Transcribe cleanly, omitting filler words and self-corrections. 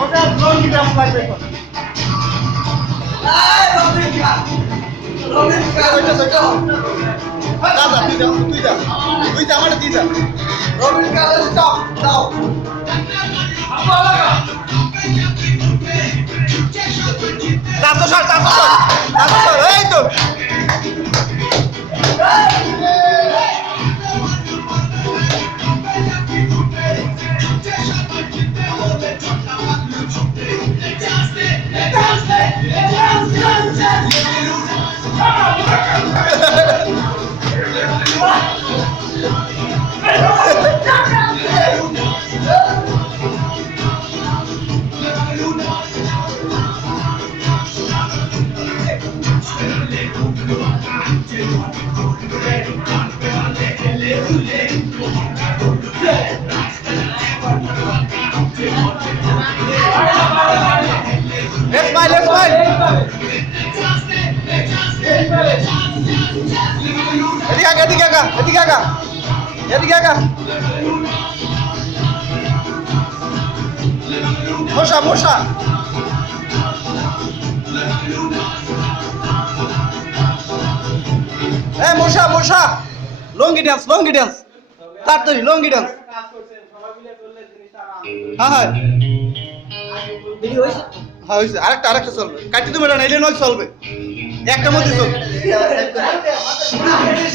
ওটা লঙ্গি ডান্স লাগবে এখন। ওইটা ওইটা দাদা তুই যা আমার দিয়ে যা রবিন কালে স্টপ দাও চারশো ষাট এই তো Let's smile. এদিকে আগা মশা মশা লঙ্গি ডান্স তাড়াতাড়ি লঙ্গি ডান্স হ্যাঁ হয়েছে আরেকটা চলবে কাটি তুমি না এটা নয় চলবে একটা মধ্যে চলবে